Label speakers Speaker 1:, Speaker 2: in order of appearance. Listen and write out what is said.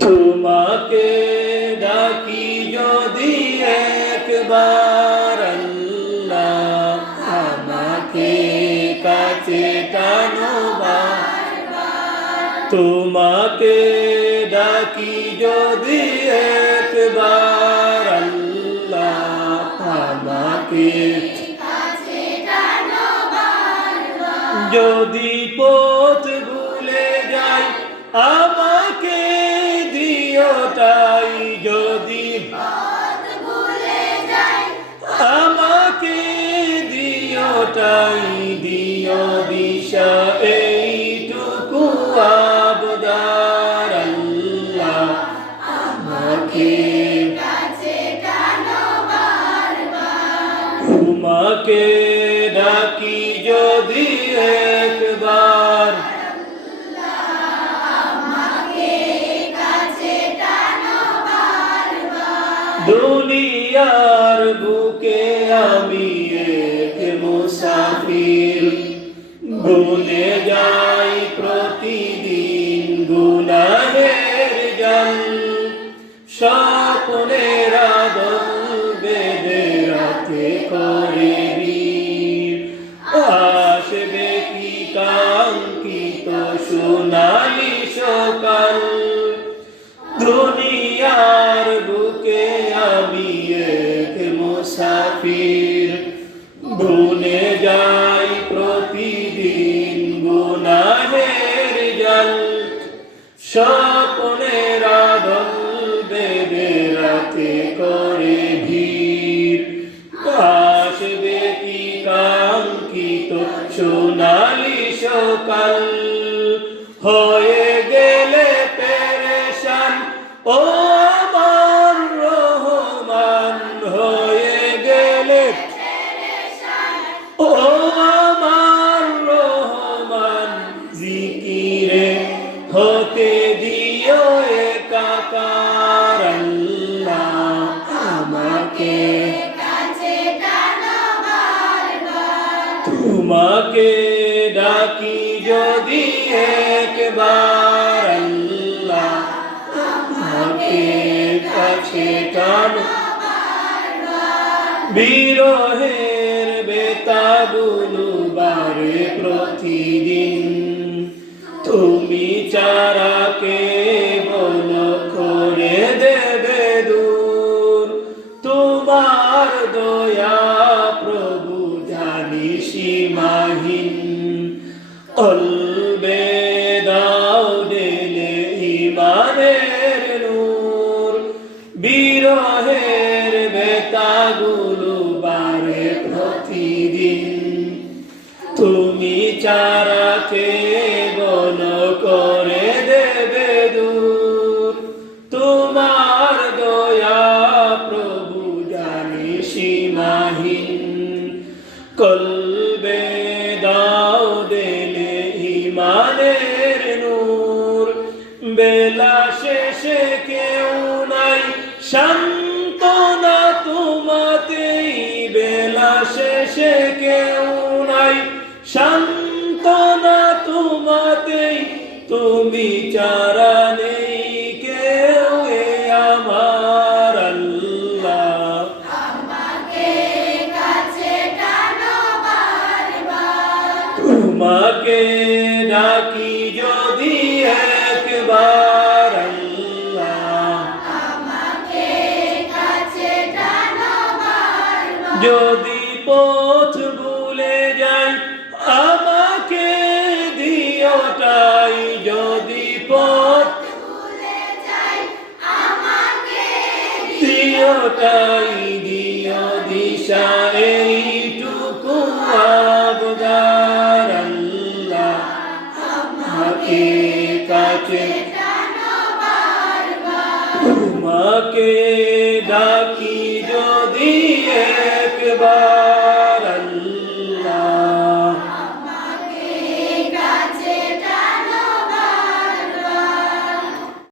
Speaker 1: তোমাকে ডাকি যদি একবার আল্লাহ আমাকে কাছে টানোবার তোমাকে ডাকি যদি একবার আল্লাহ আমাকে যদি পথ ভুলে যাই আমাকে দিওটাই যদি। আমাকে দিওটাই দিও দিশা এইটুকু আবদার আল্লাহ। আমাকে তোমাকে ডাকি যদি একবার। দুনিয়ার বুকে আমি এক মুসাফির। গুনে যাই প্রতিদিন গুনাহের জল। স্বপ্নের আদল বেদে রাতে করে আসবে কি কাঙ্ক্ষিত সোনালি সকাল? যাই প্রতিদিন গুনাহের জল, স্বপ্নের আদল বেদে রাতে করে ভিড়। আসবে কি কাঙ্ক্ষিত সোনালি সকাল? হয়ে হতে দিও একাকার আমাকে তোমাকে ডাকি যদি একবার। আমাকে কাছে টানো বিরহের বেতাগুলো বারে প্রতিদিন। তুমি চারাকে বল করে দেবে দূর। তোমার দয়া প্রভু জানি সীমাহীন। কলবে দাও ডেলে ইমানের নূর। বিরহের বেতাগুলো বারে প্রতিদিন। তুমি চারাকে কলবে দাও দেলে ইমানের নূর। বেলা শেষে কেউ নাই শান্তনা তোমাতেই। বেলা শেষে কেউ নাই শান্তনা তোমাতেই। তুমি চারা তোমাকে ডাকি যদি একবার যদি পথ ভুলে যাই, আমাকে দিওটাই যদি পথ দিওটাই দিও দিশা এইটুকু আবদার আমাকে কাছে। তোমাকে ডাকি যদি একবার।